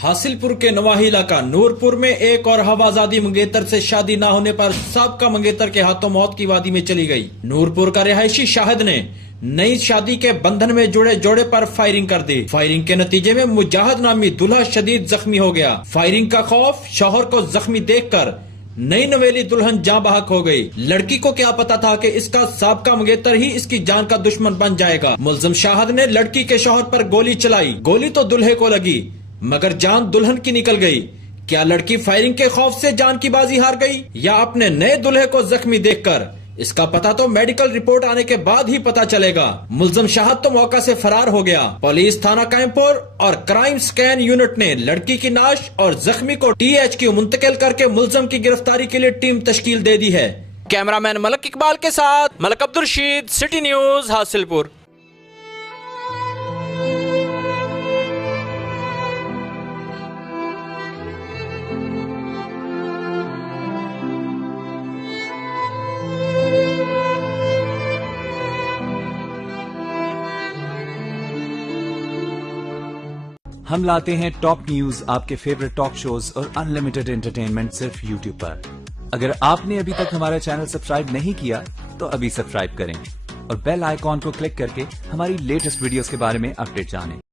हासिलपुर के नवाही इलाका नूरपुर में एक और हवाजादी मंगेतर से शादी न होने पर साबका मंगेतर के हाथों मौत की वादी में चली गई। नूरपुर का रिहायशी शाहिद ने नई शादी के बंधन में जुड़े जोड़े पर फायरिंग कर दी। फायरिंग के नतीजे में मुजाहिद नामी दूल्हा शदीद जख्मी हो गया। फायरिंग का खौफ शौहर को जख्मी देखकर नई नवेली दुल्हन जान बहक हो गई। लड़की को क्या पता था कि इसका साबका मंगेतर ही इसकी जान का दुश्मन बन जाएगा। मुलजिम शाहिद ने लड़की के शौहर पर गोली चलाई। गोली तो दूल्हे को लगी मगर जान दुल्हन की निकल गई। क्या लड़की फायरिंग के खौफ से जान की बाजी हार गई या अपने नए दूल्हे को जख्मी देखकर? इसका पता तो मेडिकल रिपोर्ट आने के बाद ही पता चलेगा। मुलजिम शाहिद तो मौका से फरार हो गया। पुलिस थाना कैंपुर और क्राइम स्कैन यूनिट ने लड़की की नाश और जख्मी को THQ मुंतकिल करके मुलजिम की गिरफ्तारी के लिए टीम तश्कील दे दी है। कैमरामैन मलक इकबाल के साथ मलक अब्दुल रशीद, सिटी न्यूज, हासिलपुर। हम लाते हैं टॉप न्यूज, आपके फेवरेट टॉक शोज और अनलिमिटेड एंटरटेनमेंट सिर्फ यूट्यूब पर। अगर आपने अभी तक हमारा चैनल सब्सक्राइब नहीं किया तो अभी सब्सक्राइब करें और बेल आइकॉन को क्लिक करके हमारी लेटेस्ट वीडियोस के बारे में अपडेट जानें।